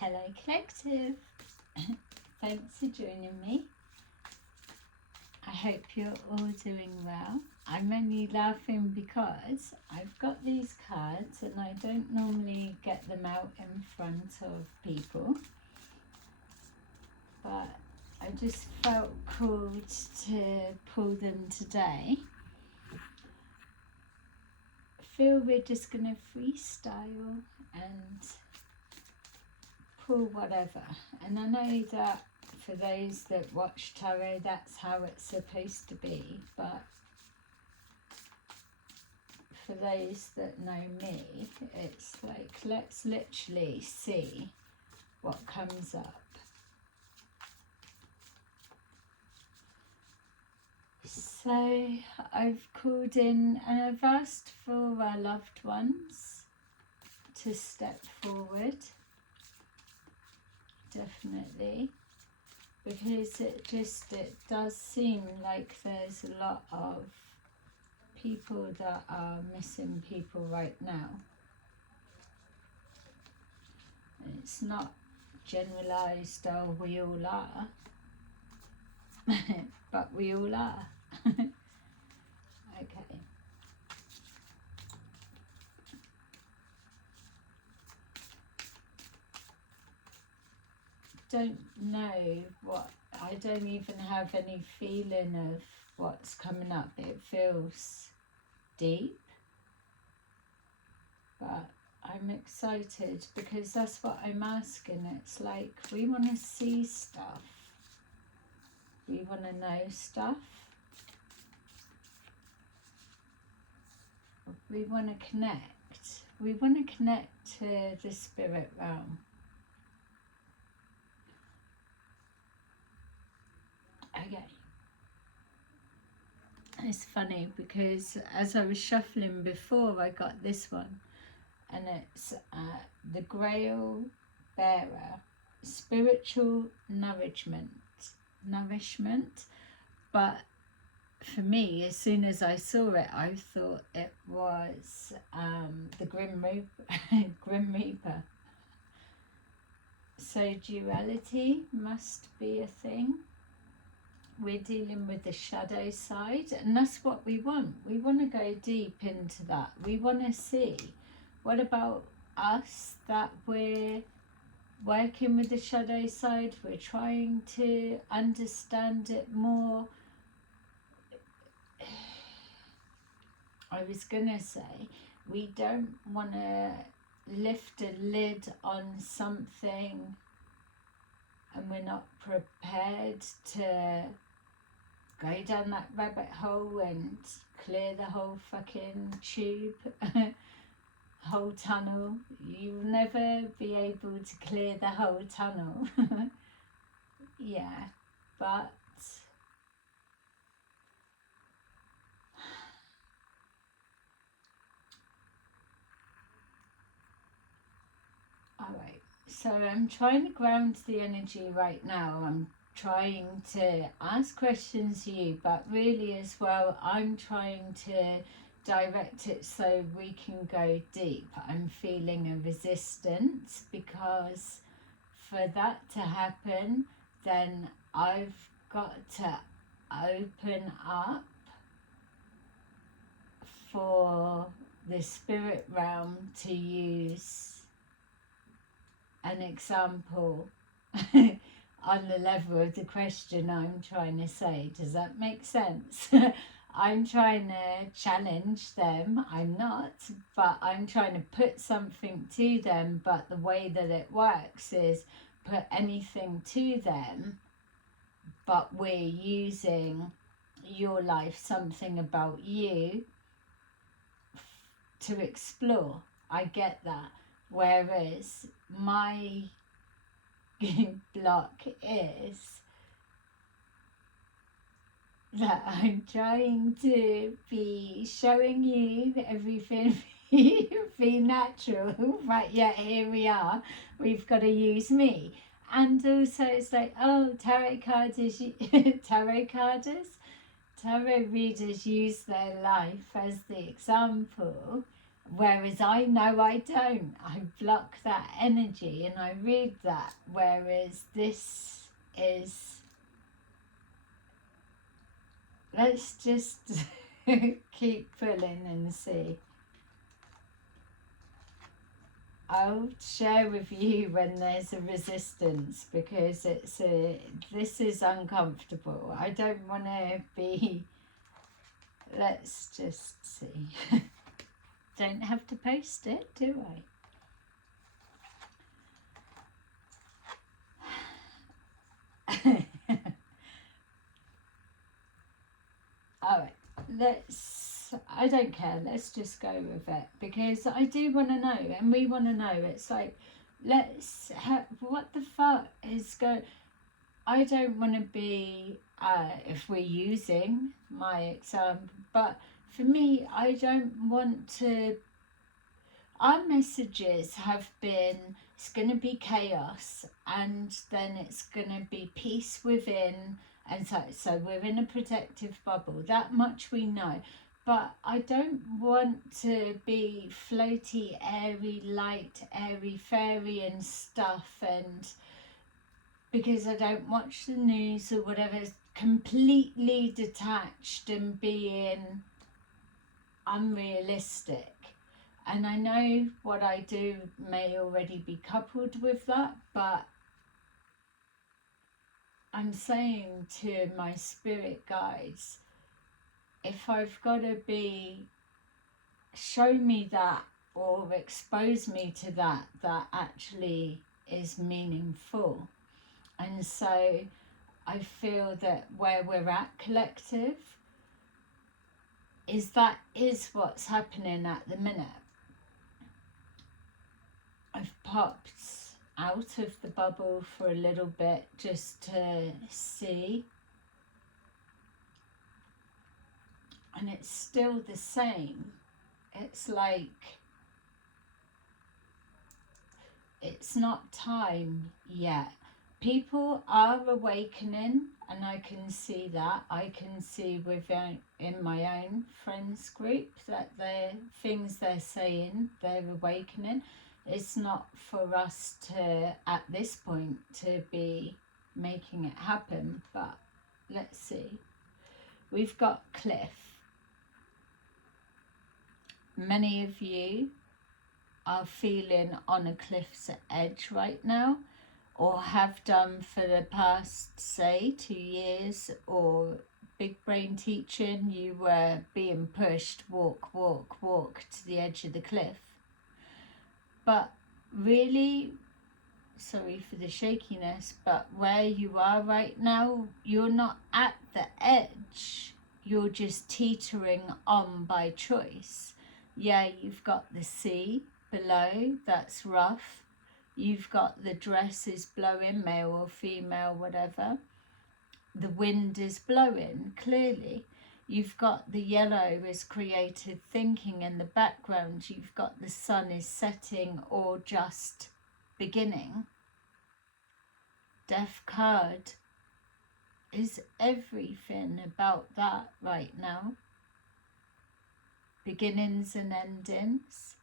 Hello Collective, thanks for joining me. I hope you're all doing well. I'm only laughing because I've got these cards and I don't normally get them out in front of people, but I just felt called to pull them today. I feel we're just going to freestyle and pull whatever, and I know that for those that watch tarot that's how it's supposed to be, but for those that know me, it's like, let's literally see what comes up. So I've called in and I've asked for our loved ones to step forward. Definitely, because it does seem like there's a lot of people that are missing people right now. It's not generalized, oh, we all are, but we all are. Okay. Don't know what, I don't even have any feeling of what's coming up. It feels deep, but I'm excited because that's what I'm asking. It's like we want to see stuff, we want to know stuff, we want to connect to the spirit realm. Okay. It's funny because as I was shuffling before, I got this one, and it's the Grail Bearer, spiritual nourishment. But for me, as soon as I saw it, I thought it was the Grim Reaper. So duality must be a thing. We're dealing with the shadow side, and that's what we want. We want to go deep into that. We want to see what about us that we're working with the shadow side. We're trying to understand it more. I was gonna say, we don't want to lift a lid on something and we're not prepared to go down that rabbit hole and clear the whole fucking tube, whole tunnel. You'll never be able to clear the whole tunnel. Yeah, but alright, so I'm trying to ground the energy right now. I'm trying to ask questions to you, but really as well, I'm trying to direct it so we can go deep. I'm feeling a resistance because for that to happen, then I've got to open up for the spirit realm to use an example on the level of the question I'm trying to say. Does that make sense? I'm trying to challenge them. I'm not, but I'm trying to put something to them. But the way that it works is put anything to them, but we're using your life, something about you, to explore. I get that. Whereas my block is that I'm trying to be showing you everything be natural, but yet here we are, we've got to use me. And also it's like, oh, tarot readers use their life as the example Whereas I know I don't. I block that energy and I read that. Whereas this is, let's just keep pulling and see. I'll share with you when there's a resistance, because this is uncomfortable. I don't want to be, let's just see. Don't have to post it, do I? Alright, I don't care, let's just go with it, because I do want to know, and we want to know. It's like, what the fuck is going, I don't want to be, if we're using my example, but for me, I don't want to, our messages have been, it's going to be chaos, and then it's going to be peace within, and so we're in a protective bubble. That much we know. But I don't want to be floaty, airy, light, airy, fairy and stuff, and because I don't watch the news or whatever, completely detached and being unrealistic. And I know what I do may already be coupled with that, but I'm saying to my spirit guides, if I've got to be, show me that or expose me to that actually is meaningful. And so I feel that where we're at collective is what's happening at the minute. I've popped out of the bubble for a little bit just to see, and it's still the same. It's like, it's not time yet. People are awakening, and I can see that. I can see in my own friends group that things they're saying, they're awakening. It's not for us to, at this point, to be making it happen, but let's see. We've got cliff. Many of you are feeling on a cliff's edge right now, or have done for the past, say, 2 years, or big brain teaching, you were being pushed, walk, walk, walk to the edge of the cliff. But really, sorry for the shakiness, but where you are right now, you're not at the edge. You're just teetering on by choice. Yeah, you've got the sea below, that's rough. You've got the dress is blowing, male or female, whatever. The wind is blowing, clearly. You've got the yellow is creative thinking in the background. You've got the sun is setting or just beginning. Death card is everything about that right now. Beginnings and endings.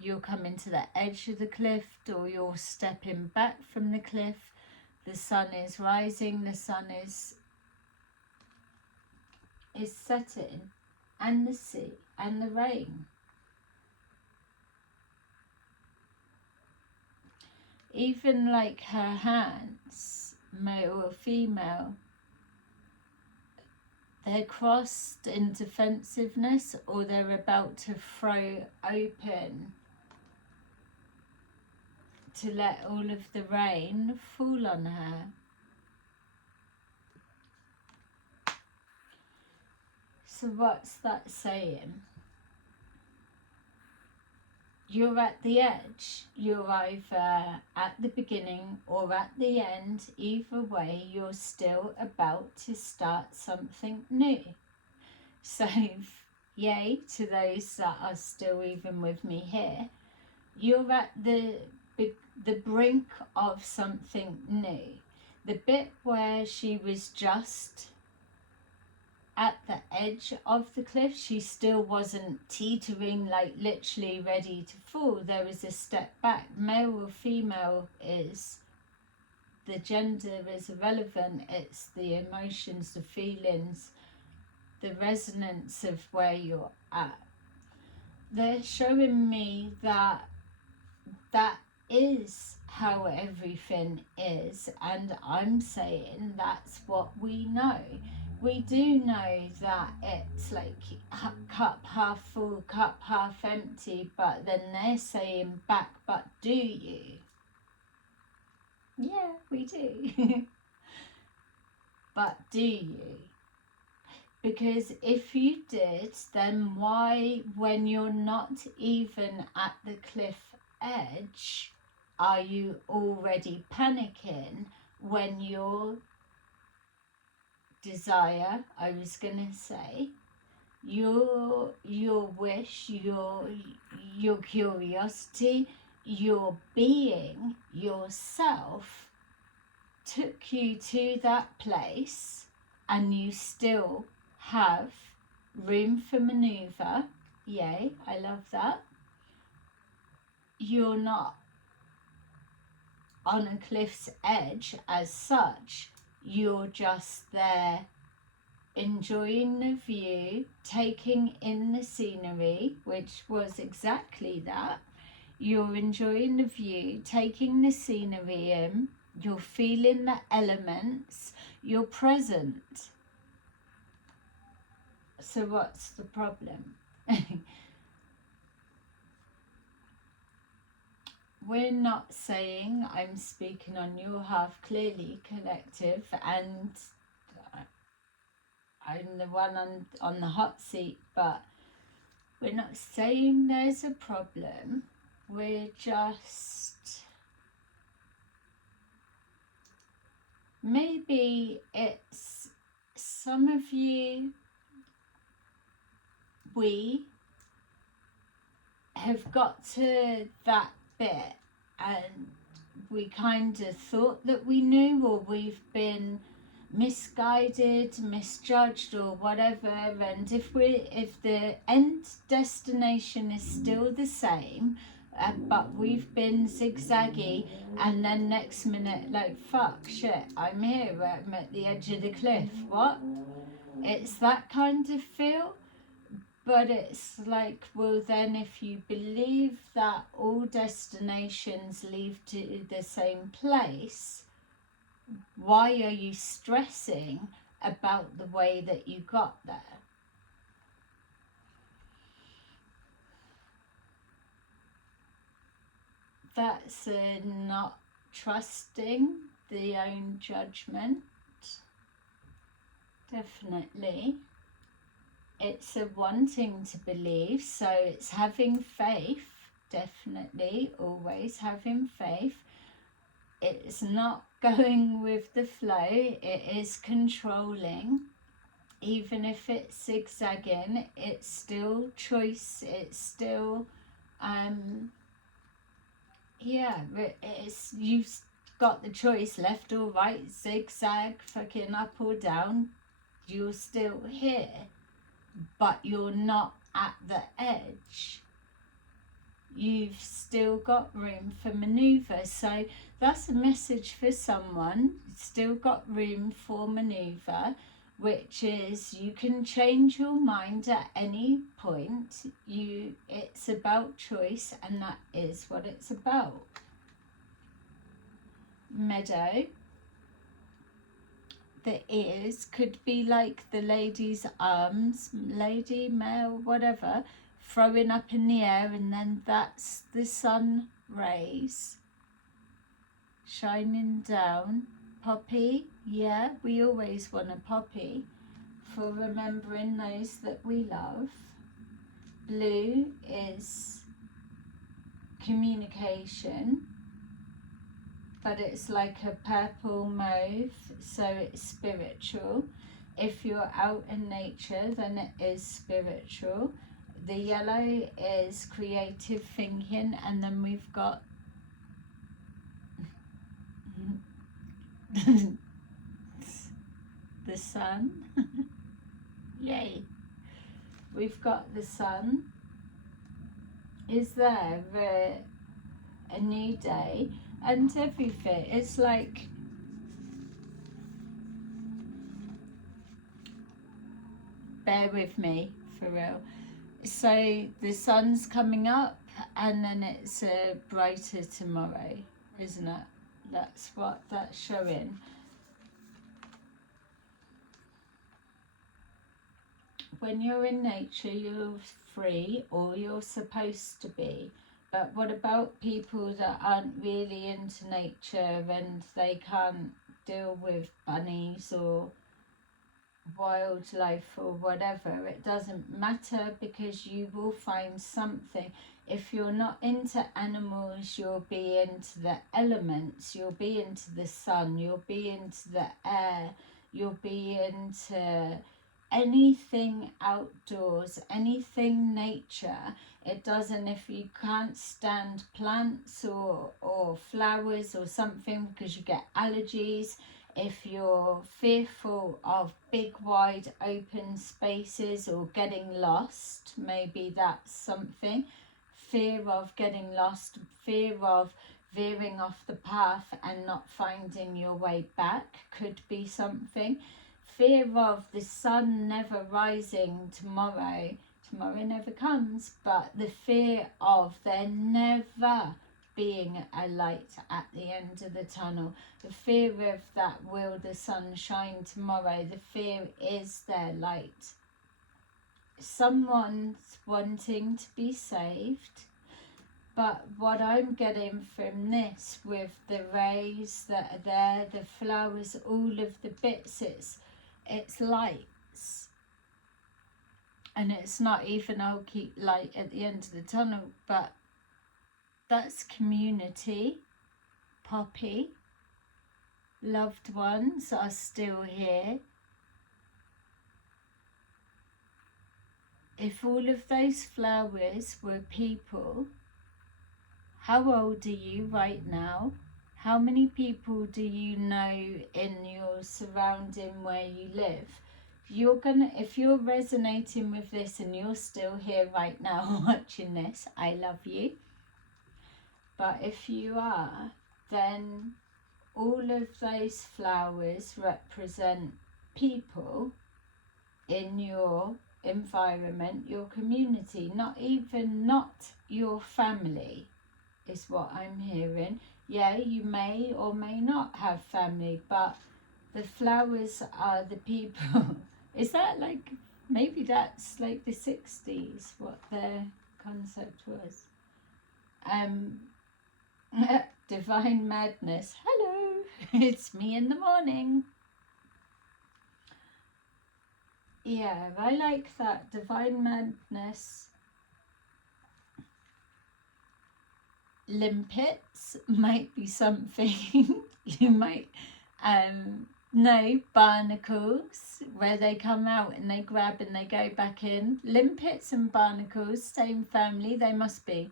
You're coming to the edge of the cliff, or you're stepping back from the cliff. The sun is rising, the sun is setting, and the sea and the rain. Even like her hands, male or female, they're crossed in defensiveness, or they're about to throw open to let all of the rain fall on her. So what's that saying? You're at the edge. You're either at the beginning or at the end. Either way, you're still about to start something new. So, yay to those that are still even with me here. You're at the brink of something new. The bit where she was just at the edge of the cliff. She still wasn't teetering, like literally ready to fall. There was a step back. Male or female is, the gender is irrelevant. It's the emotions, the feelings, the resonance of where you're at. They're showing me that that is how everything is, and I'm saying that's what we know. We do know that it's like cup half full, cup half empty, but then they're saying back, but do you? Yeah, we do. But do you? Because if you did, then why, when you're not even at the cliff edge, are you already panicking when your desire, I was gonna say, your wish, your curiosity, your being, yourself took you to that place, and you still have room for maneuver? Yay, I love that. You're not on a cliff's edge as such. You're just there enjoying the view, taking in the scenery, which was exactly that. You're enjoying the view, taking the scenery in, you're feeling the elements, you're present. So what's the problem? We're not saying, I'm speaking on your half clearly, collective, and I'm the one on the hot seat, but we're not saying there's a problem. We're just, maybe it's some of you, we have got to that bit and we kind of thought that we knew, or we've been misguided, misjudged, or whatever. And if the end destination is still the same, but we've been zigzaggy, and then next minute, like, fuck, shit, I'm here, I'm at the edge of the cliff. What? It's that kind of feel. But it's like, well, then if you believe that all destinations lead to the same place, why are you stressing about the way that you got there? That's not trusting the own judgment. Definitely. It's a wanting to believe, so it's having faith, definitely, always having faith. It's not going with the flow, it is controlling. Even if it's zigzagging, it's still choice, it's still, yeah, it's, you've got the choice, left or right, zigzag, fucking up or down, you're still here. But you're not at the edge. You've still got room for maneuver. So that's a message for someone. Still got room for maneuver, which is you can change your mind at any point. It's about choice, and that is what it's about. Meadow. The ears could be like the lady's arms, lady, male, whatever, throwing up in the air, and then that's the sun rays shining down. Poppy, yeah, we always want a poppy for remembering those that we love. Blue is communication, but it's like a purple mauve, so it's spiritual. If you're out in nature, then it is spiritual. The yellow is creative thinking, and then we've got the sun. Yay. We've got the sun is there, a new day and everything. It's like, bear with me for real. So the sun's coming up and then it's brighter tomorrow, isn't it? That's what that's showing. When you're in nature, you're free, or you're supposed to be. But what about people that aren't really into nature and they can't deal with bunnies or wildlife or whatever? It doesn't matter, because you will find something. If you're not into animals, you'll be into the elements, you'll be into the sun, you'll be into the air, you'll be into anything outdoors, anything nature. It doesn't, if you can't stand plants or flowers or something because you get allergies, if you're fearful of big wide open spaces or getting lost, maybe that's something. Fear of getting lost, fear of veering off the path and not finding your way back could be something. Fear of the sun never rising tomorrow. Tomorrow never comes, but the fear of there never being a light at the end of the tunnel. The fear of that, will the sun shine tomorrow? The fear is there light. Someone's wanting to be saved. But what I'm getting from this, with the rays that are there, the flowers, all of the bits, it's lights. And it's not even, I'll keep light at the end of the tunnel, but that's community. Poppy, loved ones are still here. If all of those flowers were people, how old are you right now? How many people do you know in your surrounding where you live? You're gonna, if you're resonating with this and you're still here right now watching this, I love you. But if you are, then all of those flowers represent people in your environment, your community, not your family, is what I'm hearing. Yeah, you may or may not have family, but the flowers are the people. Is that like, maybe that's like the 60s, what their concept was. Divine madness. Hello, it's me in the morning. Yeah, I like that. Divine madness. Limpets might be something. You might know barnacles, where they come out and they grab and they go back in. Limpets and barnacles, same family, they must be.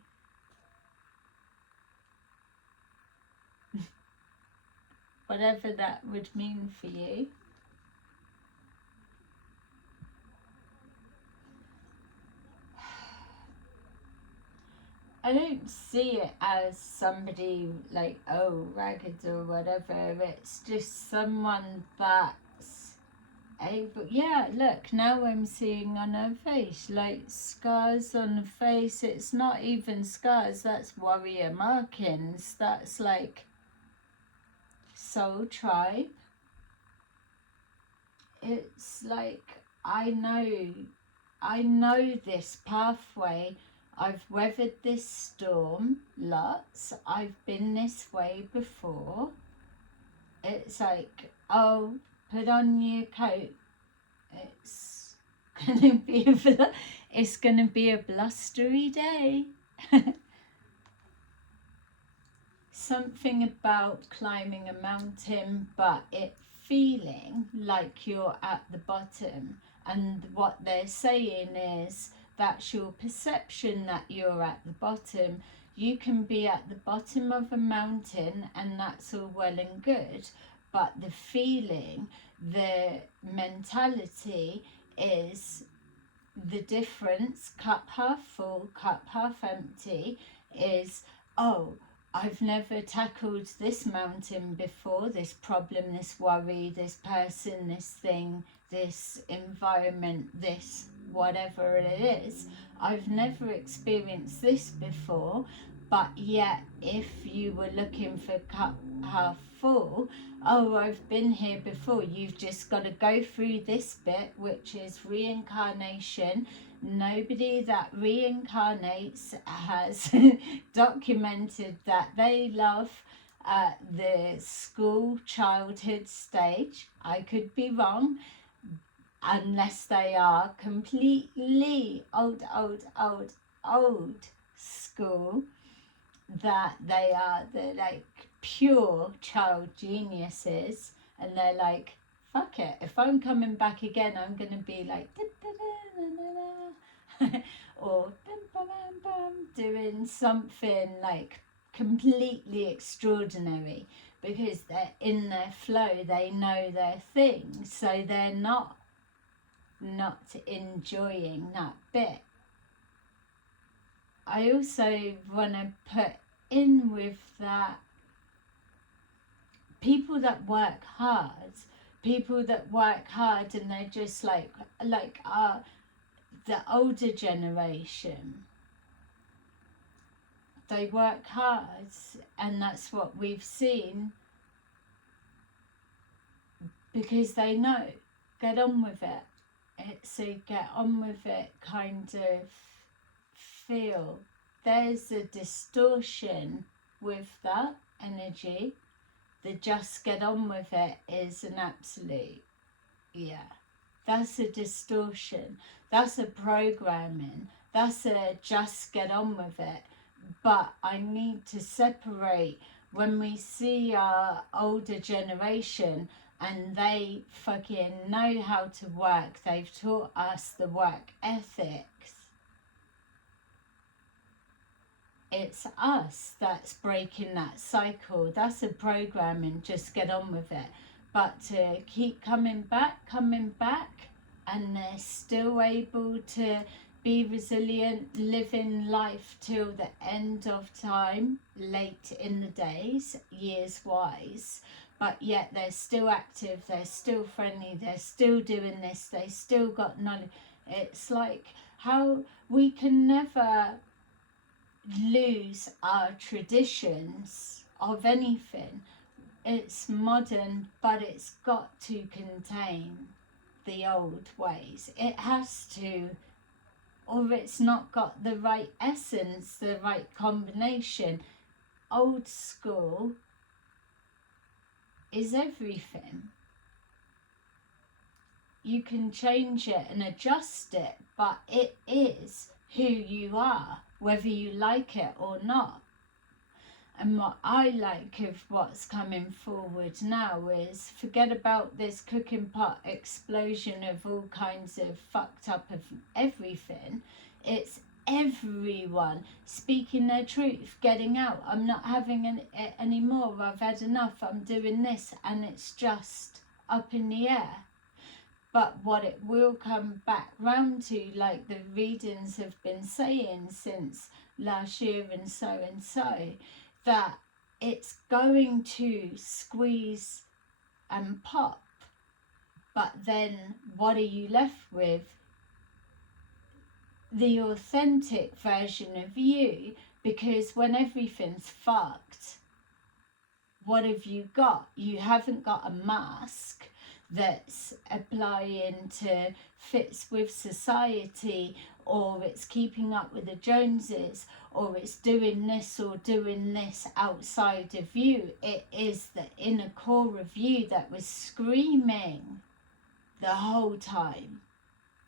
Whatever that would mean for you. I don't see it as somebody like, oh, ragged or whatever. It's just someone that's able. Yeah, look, now I'm seeing on her face, like scars on the face. It's not even scars, that's warrior markings. That's like soul tribe. It's like, I know this pathway. I've weathered this storm lots. I've been this way before. It's like, oh, put on your coat. It's gonna be a blustery day. Something about climbing a mountain, but it feeling like you're at the bottom. And what they're saying is, that's your perception that you're at the bottom. You can be at the bottom of a mountain and that's all well and good, but the feeling, the mentality is the difference, cup half full, cup half empty, is, oh, I've never tackled this mountain before, this problem, this worry, this person, this thing, this environment, this whatever it is. I've never experienced this before, but yet if you were looking for cup half full, oh, I've been here before. You've just got to go through this bit, which is reincarnation. Nobody that reincarnates has documented that they love the school childhood stage. I could be wrong, unless they are completely old school, that they are the like pure child geniuses, and they're like, fuck it, if I'm coming back again, I'm gonna be like or doing something like completely extraordinary, because they're in their flow, they know their thing, so they're not enjoying that bit. I also want to put in with that, people that work hard and they're just like the older generation, they work hard, and that's what we've seen, because they know, get on with it. It's a get on with it kind of feel. There's a distortion with that energy. The just get on with it is an absolute, yeah, that's a distortion, that's a programming, that's a just get on with it. But I need to separate when we see our older generation and they fucking know how to work, they've taught us the work ethics. It's us that's breaking that cycle. That's a programming, just get on with it. But to keep coming back, and they're still able to be resilient, living life till the end of time, late in the days, years wise, but yet they're still active, they're still friendly, they're still doing this, they still got knowledge. It's like how we can never lose our traditions of anything. It's modern, but it's got to contain the old ways. It has to, or it's not got the right essence, the right combination. Old school is everything. You can change it and adjust it, but it is who you are, whether you like it or not. And what I like of what's coming forward now is, forget about this cooking pot explosion of all kinds of fucked up of everything. It's everyone speaking their truth, getting out. I'm not having it anymore. I've had enough. I'm doing this, and it's just up in the air. But what it will come back round to, like the readings have been saying since last year and so, that it's going to squeeze and pop. But then what are you left with? The authentic version of you, because when everything's fucked, what have you got? You haven't got a mask that's applying to fits with society, or it's keeping up with the Joneses, or it's doing this or doing this outside of you. It is the inner core of you that was screaming the whole time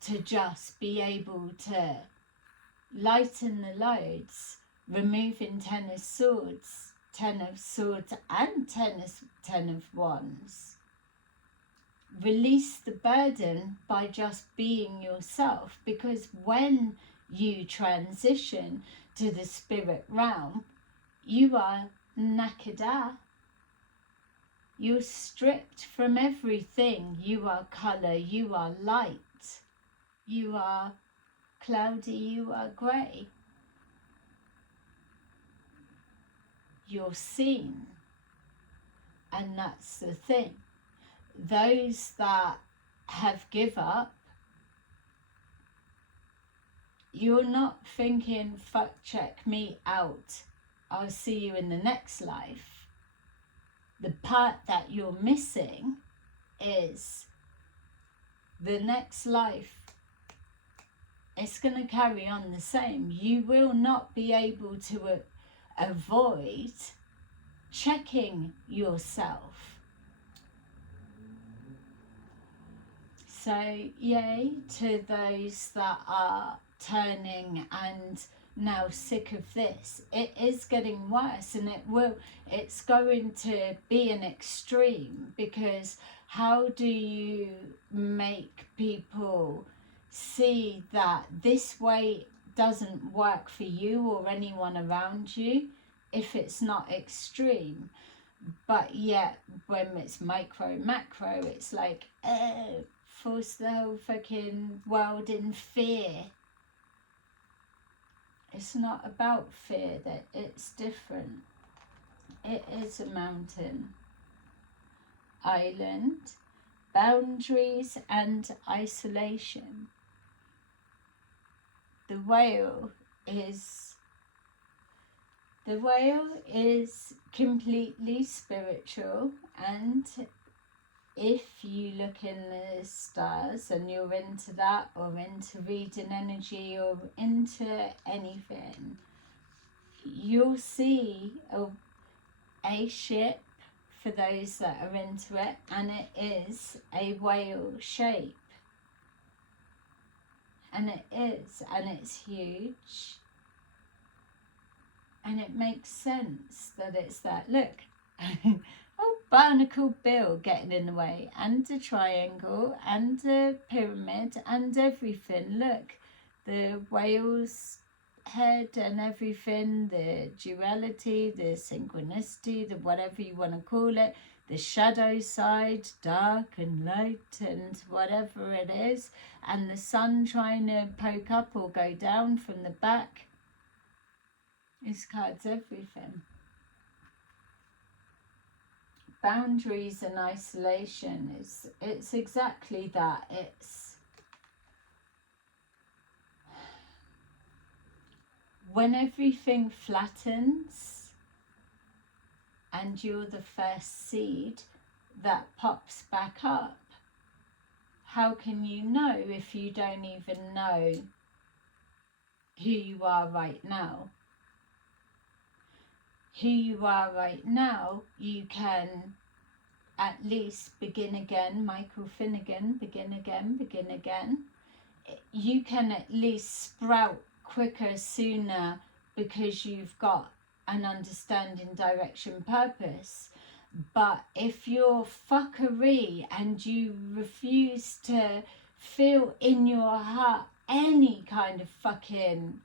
to just be able to lighten the loads, removing Ten of Swords and Ten of Wands. Release the burden by just being yourself, because when you transition to the spirit realm, you are nakada. You're stripped from everything. You are colour, you are light. you are cloudy, you are grey. You're seen. And that's the thing. Those that have give up, you're not thinking, fuck, check me out, I'll see you in the next life. The part that you're missing is the next life. It's going to carry on the same. You will not be able to avoid checking yourself. So yay to those that are turning and now sick of this. It is getting worse, and it's going to be an extreme, because how do you make people see that this way doesn't work for you or anyone around you if it's not extreme? But yet when it's micro, macro, it's like, force the whole fucking world in fear. It's not about fear, that it's different. It is a mountain, island, boundaries and isolation. The whale is completely spiritual, and if you look in the stars and you're into that, or into reading energy, or into anything, you'll see a ship, for those that are into it, and it is a whale shape. And it's huge. And it makes sense that it's that. Look, oh, barnacle bill getting in the way, and a triangle, and a pyramid, and everything. Look, the whale's head and everything, the duality, the synchronicity, the whatever you want to call it, the shadow side, dark and light and whatever it is, and the sun trying to poke up or go down from the back. This card's everything. Boundaries and isolation, it's exactly that. It's when everything flattens and you're the first seed that pops back up. How can you know if you don't even know who you are right now? Who you are right now, you can at least begin again. Michael Finnegan, begin again, begin again. You can at least sprout quicker, sooner, because you've got an understanding, direction, purpose. But if you're fuckery and you refuse to feel in your heart any kind of fucking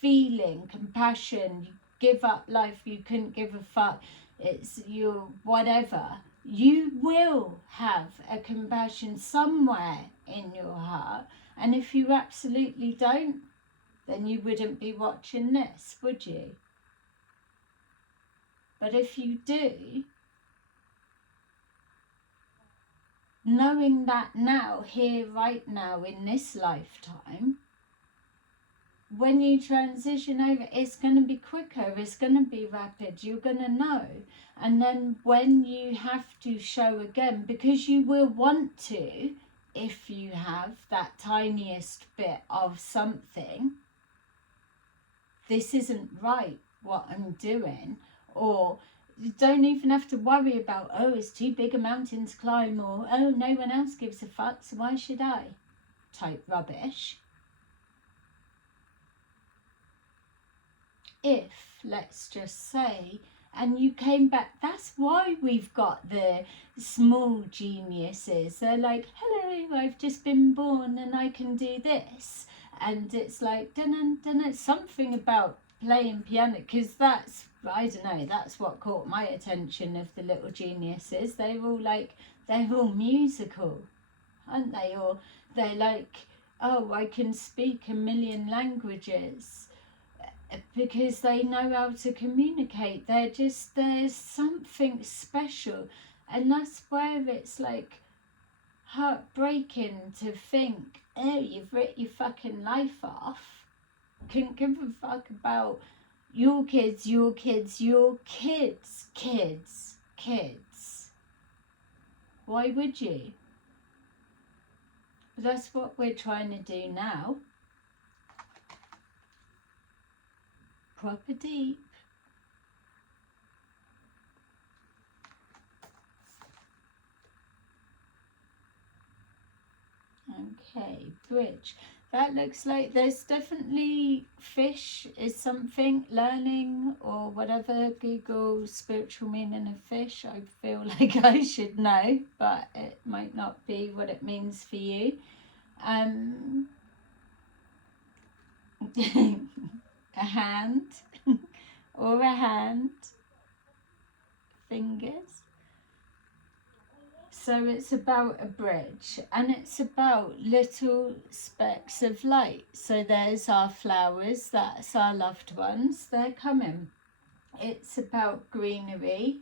feeling, compassion, you give up life, you couldn't give a fuck, it's your whatever, you will have a compassion somewhere in your heart. And if you absolutely don't, then you wouldn't be watching this, would you? But if you do, knowing that now, here, right now, in this lifetime, when you transition over, it's going to be quicker, it's going to be rapid, you're going to know. And then when you have to show again, because you will want to, if you have that tiniest bit of something, this isn't right, what I'm doing, or you don't even have to worry about, oh, it's too big a mountain to climb, or, oh, no one else gives a fuck, so why should I? Type rubbish. If, let's just say, and you came back, that's why we've got the small geniuses. They're like, hello, I've just been born and I can do this. And it's like, dunno, something about playing piano, because that's, I don't know, that's what caught my attention of the little geniuses. They're all musical, aren't they? Or they're like oh, I can speak a million languages, because they know how to communicate. There's something special. And that's where it's like heartbreaking to think, oh, you've ripped your fucking life off. Couldn't give a fuck about your kids, your kids, your kids, kids. Why would you? But that's what we're trying to do now. Proper deep. Okay, bridge. That looks like there's definitely fish is something, learning or whatever. Google spiritual meaning of fish. I feel like I should know, but it might not be what it means for you. A hand or a hand, fingers. So it's about a bridge, and it's about little specks of light. So there's our flowers, that's our loved ones, they're coming. It's about greenery.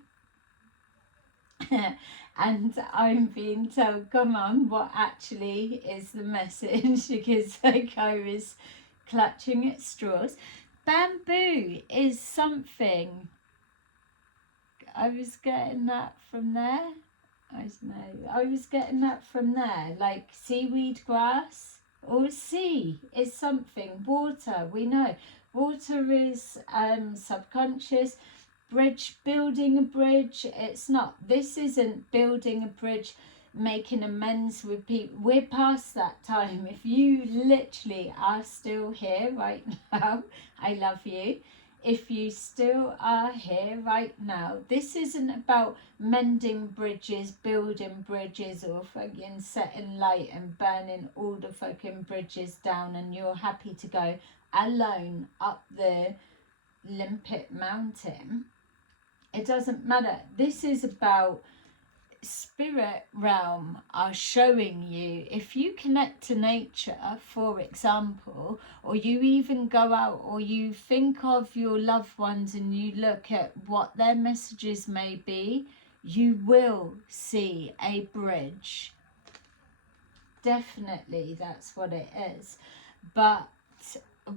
And I'm being told, come on, what actually is the message? Because like I was clutching at straws. Bamboo is something. I was getting that from there. I don't know. I was getting that from there, like seaweed grass or sea is something. Water, we know. Water is subconscious. Bridge, building a bridge, it's not. This isn't building a bridge, making amends with people. We're past that time. If you literally are still here right now, I love you. If you still are here right now, this isn't about mending bridges, building bridges, or fucking setting light and burning all the fucking bridges down and you're happy to go alone up the limpet mountain. It doesn't matter. This is about spirit realm are showing you, if you connect to nature, for example, or you even go out or you think of your loved ones and you look at what their messages may be, you will see a bridge. Definitely, that's what it is. But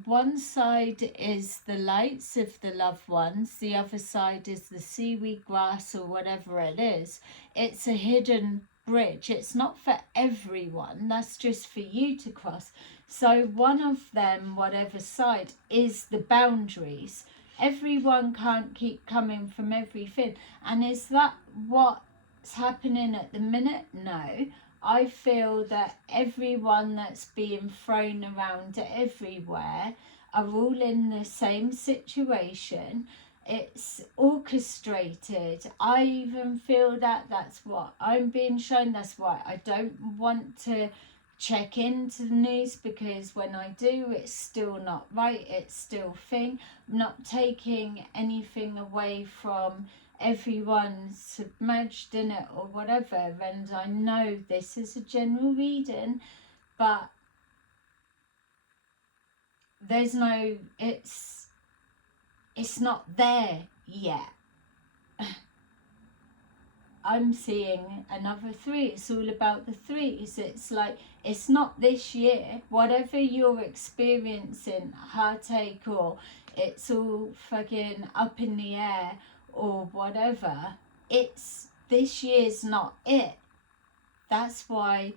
one side is the lights of the loved ones, the other side is the seaweed grass or whatever it is. It's a hidden bridge. It's not for everyone, that's just for you to cross. So one of them, whatever side, is the boundaries. Everyone can't keep coming from everything. And is that what's happening at the minute? No. I feel that everyone that's being thrown around everywhere are all in the same situation. It's orchestrated. I even feel that that's what I'm being shown. That's why I don't want to check into the news, because when I do, it's still not right. It's still thing. I'm not taking anything away from everyone's submerged in it or whatever, and I know this is a general reading, but there's no, it's not there yet. I'm seeing another 3. It's all about the 3s. It's like, it's not this year. Whatever you're experiencing, heartache, or it's all fucking up in the air or whatever, it's this year's not it. That's why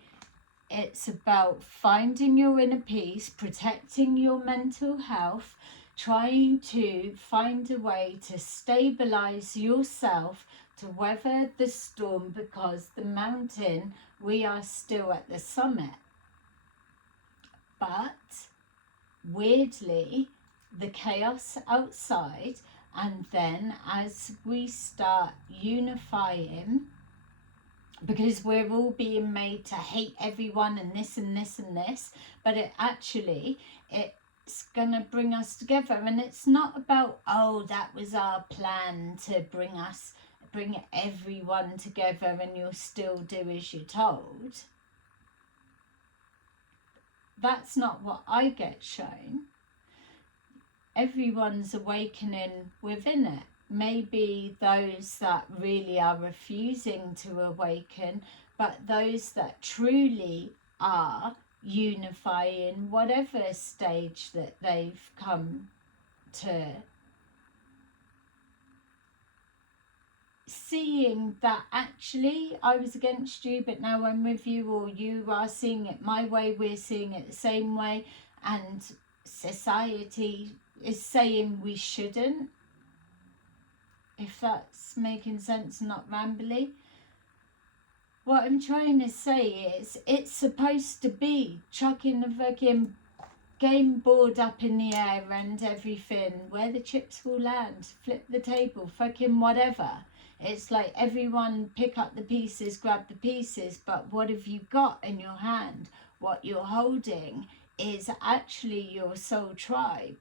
it's about finding your inner peace, protecting your mental health, trying to find a way to stabilize yourself to weather the storm, because the mountain, we are still at the summit. But weirdly, the chaos outside, and then as we start unifying, because we're all being made to hate everyone and this and this and this, but it's gonna bring us together. And it's not about, oh, that was our plan to bring everyone together and you'll still do as you're told. that's not what I get shown. Everyone's awakening within it. Maybe those that really are refusing to awaken, but those that truly are unifying, whatever stage that they've come to, seeing that actually I was against you, but now I'm with you, or you are seeing it my way, we're seeing it the same way, and society is saying we shouldn't. If that's making sense, not rambly. What I'm trying to say is, it's supposed to be chucking the fucking game board up in the air and everything, where the chips will land, flip the table, fucking whatever. It's like everyone pick up the pieces, grab the pieces, but what have you got in your hand? What you're holding is actually your soul tribe,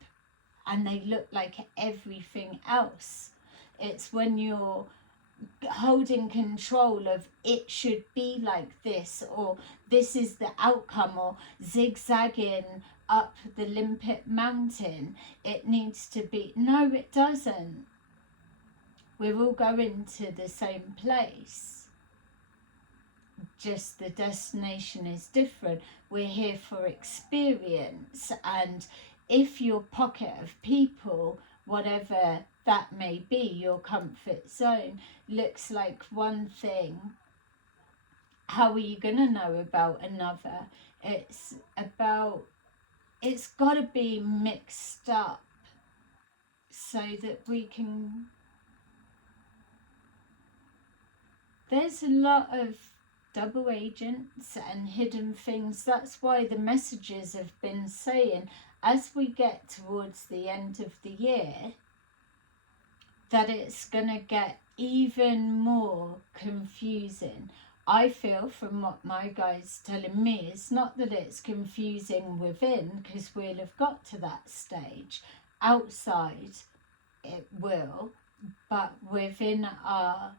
and they look like everything else. It's when you're holding control of it should be like this, or this is the outcome, or zigzagging up the limpet mountain, it needs to be. No, it doesn't. We're all going to the same place, just the destination is different. We're here for experience, and if your pocket of people, whatever that may be, your comfort zone, looks like one thing, how are you going to know about another? It's got to be mixed up so that we can. There's a lot of double agents and hidden things. That's why the messages have been saying, as we get towards the end of the year, that it's going to get even more confusing. I feel from what my guy's telling me, it's not that it's confusing within, because we'll have got to that stage. Outside it will, but within our,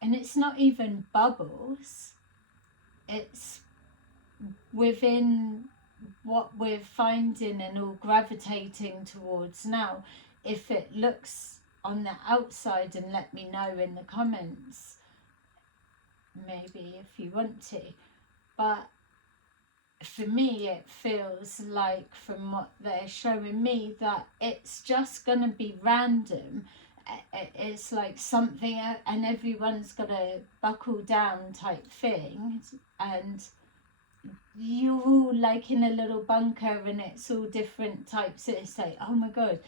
and it's not even bubbles, it's within what we're finding and all gravitating towards now. If it looks on the outside, and let me know in the comments, maybe if you want to, but for me it feels like, from what they're showing me, that it's just going to be random. It's like something, and everyone's got to buckle down type thing, and you're all like in a little bunker, and it's all different types. It's like, oh my god,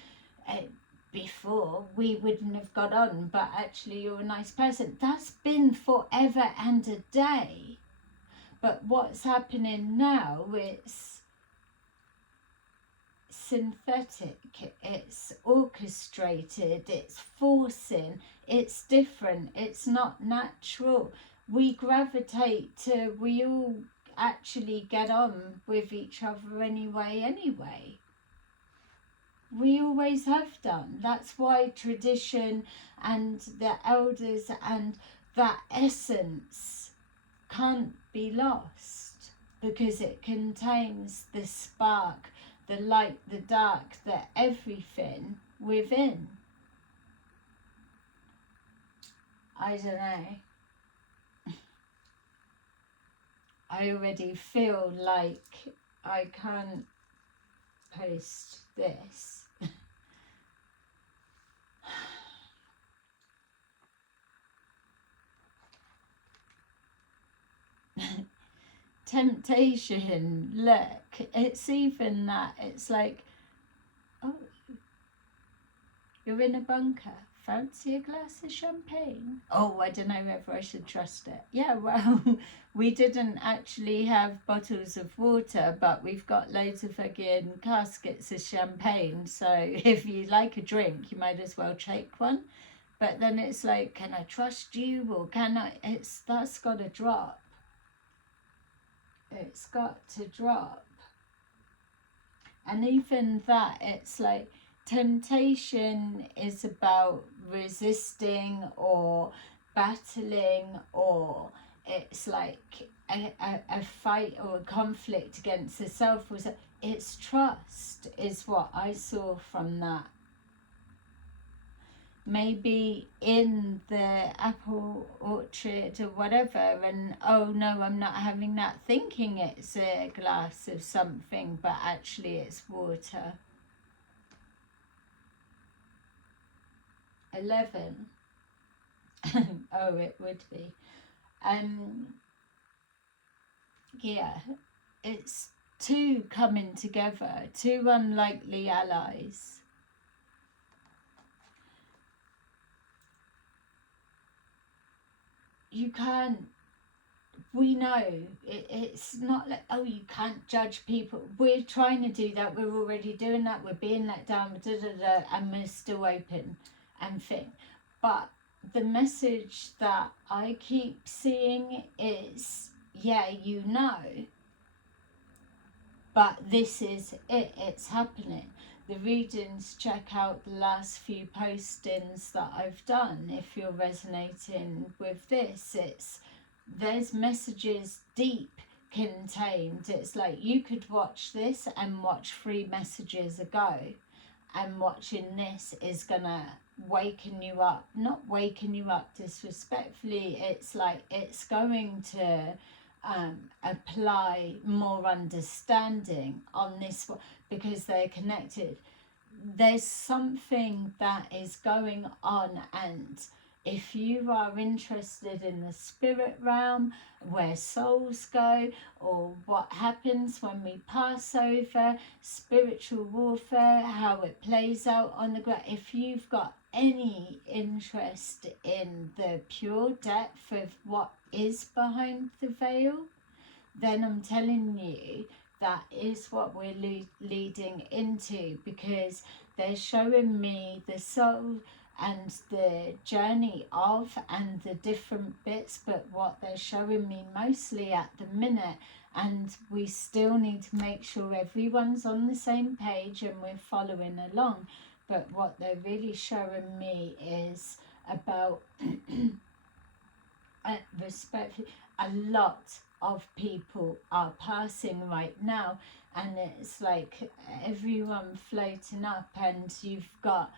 before we wouldn't have got on, but actually you're a nice person. That's been forever and a day. But what's happening now, it's synthetic, it's orchestrated, it's forcing, it's different, it's not natural. We gravitate to, we all actually get on with each other anyway. We always have done. That's why tradition and the elders and that essence can't be lost, because it contains the spark, the light, the dark, the everything within. I don't know. I already feel like I can't post this. Temptation, look, it's even that, it's like, oh, you're in a bunker, fancy a glass of champagne? Oh, I don't know whether I should trust it. Yeah, well, we didn't actually have bottles of water, but we've got loads of fucking caskets of champagne, so if you like a drink, you might as well take one. But then it's like, can I trust you, or can I? That's got to drop. It's got to drop. And even that, it's like, temptation is about resisting or battling, or it's like a fight or a conflict against the self. It's trust is what I saw from that. Maybe in the apple orchard or whatever, and oh no, I'm not having that, thinking it's a glass of something, but actually it's water. 11. Oh, it would be. Yeah, it's two coming together, two unlikely allies. You can't, we know, it's not like, oh, you can't judge people. We're trying to do that, we're already doing that, we're being let down, and we're still open and think. But the message that I keep seeing is, yeah, you know, but this is it, it's happening. The readings, check out the last few postings that I've done if you're resonating with this. There's messages deep contained. It's like you could watch this and watch 3 messages ago, and watching this is gonna waken you up. Not waken you up disrespectfully, it's like it's going to apply more understanding on this one, because they're connected. There's something that is going on, and if you are interested in the spirit realm, where souls go, or what happens when we pass over, spiritual warfare, how it plays out on the ground, if you've got any interest in the pure depth of what is behind the veil, then I'm telling you that is what we're leading into, because they're showing me the soul and the journey of and the different bits, but what they're showing me mostly at the minute, and we still need to make sure everyone's on the same page and we're following along. But what they're really showing me is about respect. A lot of people are passing right now, and it's like everyone floating up, and you've got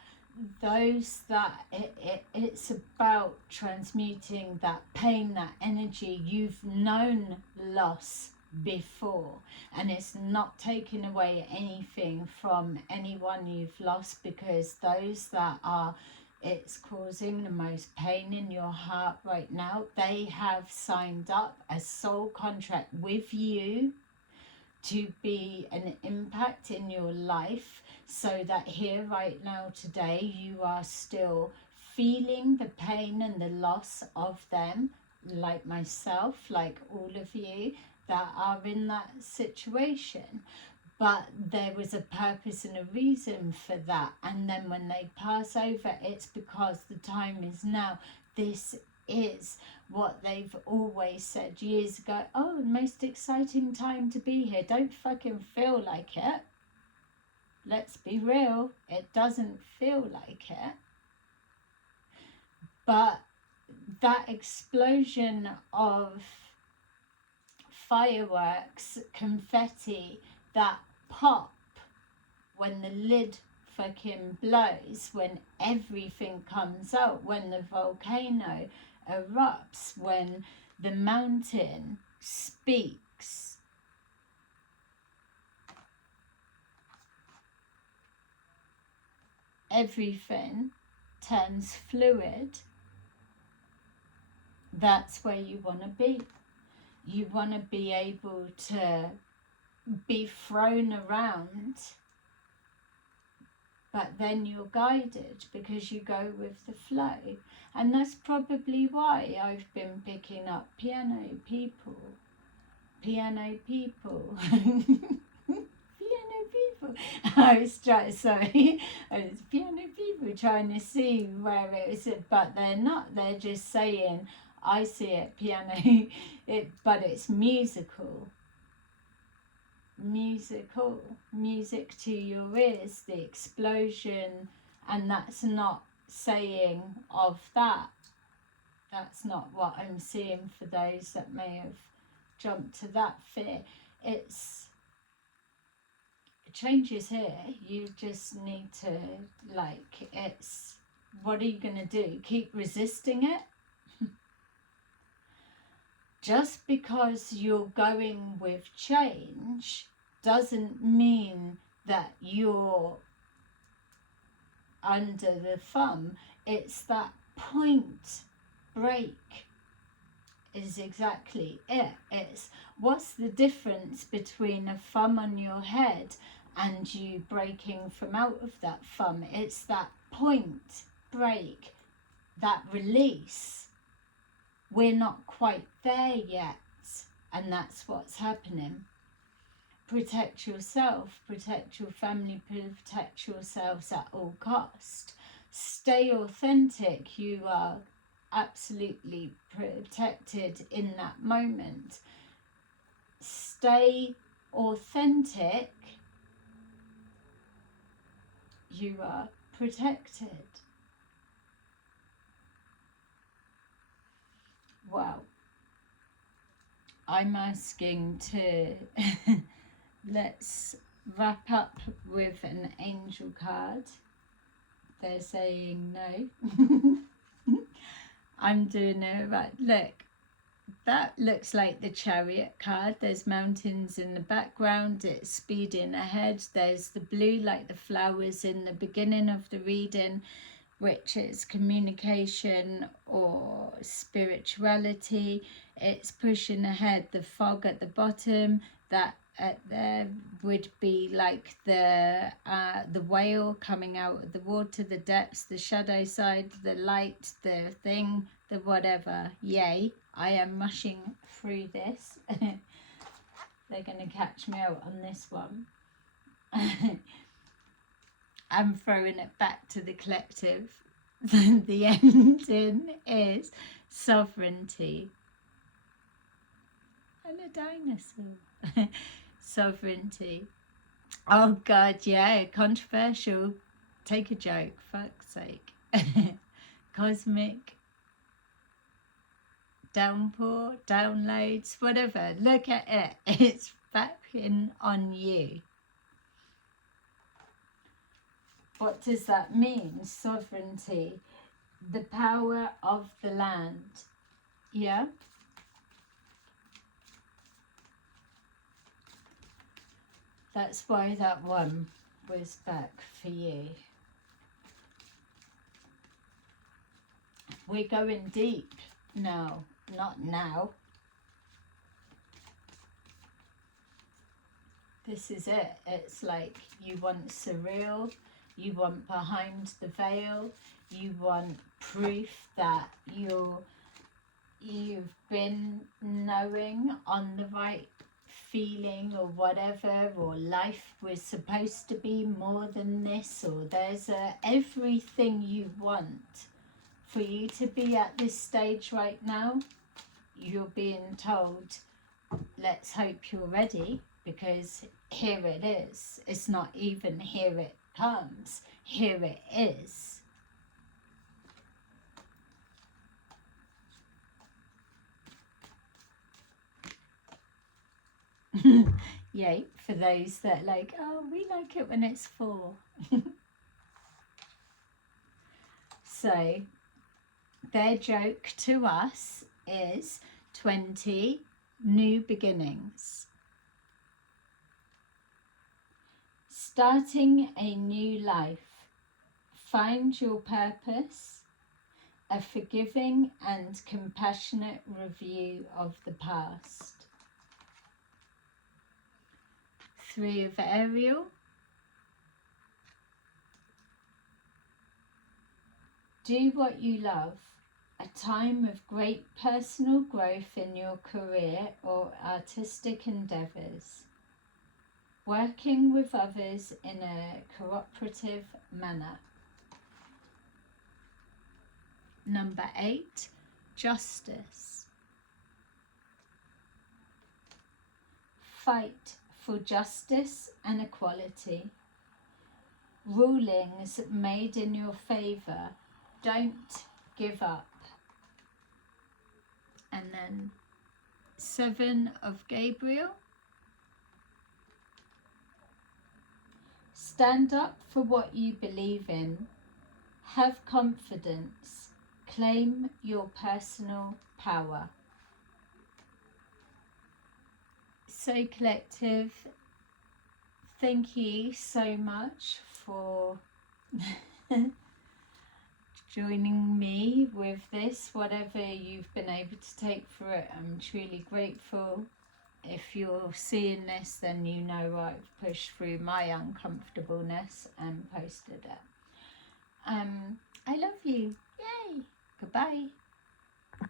those that it's about transmuting that pain, that energy. You've known loss before, and it's not taking away anything from anyone you've lost, because those that are it's causing the most pain in your heart right now, they have signed up a soul contract with you to be an impact in your life, so that here right now today you are still feeling the pain and the loss of them, like myself, like all of you that are in that situation. But there was a purpose and a reason for that, and then when they pass over, it's because the time is now. This is what they've always said years ago. Oh, the most exciting time to be here. Don't fucking feel like it. Let's be real, it doesn't feel like it. But that explosion of fireworks, confetti, that pop when the lid fucking blows, when everything comes out, when the volcano erupts, when the mountain speaks. Everything turns fluid. That's where you want to be. You want to be able to be thrown around, but then you're guided because you go with the flow. And that's probably why I've been picking up piano people. Piano people. I was piano people trying to see where it was, but they're not. They're just saying, I see it, piano, but it's musical. Music to your ears, the explosion, and that's not saying of that. That's not what I'm seeing for those that may have jump to that fear. It's change is here. You just need to, like, it's, what are you going to do? Keep resisting it? Just because you're going with change doesn't mean that you're under the thumb. It's that point break is exactly it. It's what's the difference between a thumb on your head and you breaking from out of that thumb? It's that point break, that release. We're not quite there yet, and that's what's happening. Protect yourself, protect your family, protect yourselves at all cost. Stay authentic. You are absolutely protected in that moment. Stay authentic. You are protected. Well, I'm asking to let's wrap up with an angel card. They're saying no. I'm doing it right. Look, that looks like the Chariot card. There's mountains in the background. It's speeding ahead. There's the blue, like the flowers in the beginning of the reading, which is communication or spirituality. It's pushing ahead. The fog at the bottom, that there would be like the whale coming out of the water, the depths, the shadow side, the light, the thing, the whatever. Yay, I am rushing through this. They're going to catch me out on this one. I'm throwing it back to the collective. The ending is sovereignty. And a dinosaur. Sovereignty. Oh God, yeah, controversial. Take a joke, fuck's sake. Cosmic downpour, downloads, whatever. Look at it. It's back in on you. What does that mean? Sovereignty, the power of the land. Yeah? That's why that one was back for you. We're going deep now, not now. This is it. It's like you want surreal. You want behind the veil. You want proof that you've been knowing on the right feeling or whatever, or life was supposed to be more than this, or there's everything you want for you to be at this stage right now. You're being told, let's hope you're ready, because here it is. It's not even here it comes, here it is. Yay, for those that like, oh, we like it when it's 4. So their joke to us is 20 new beginnings. Starting a new life. Find your purpose. A forgiving and compassionate review of the past. 3 of Ariel. Do what you love. A time of great personal growth in your career or artistic endeavours. Working with others in a cooperative manner. Number 8, justice. Fight for justice and equality. Rulings made in your favour. Don't give up. And then Seven of Gabriel. Stand up for what you believe in. Have confidence. Claim your personal power. So collective, thank you so much for joining me with this. Whatever you've been able to take for it, I'm truly grateful. If you're seeing this, then you know I've pushed through my uncomfortableness and posted it. I love you. Yay. Goodbye.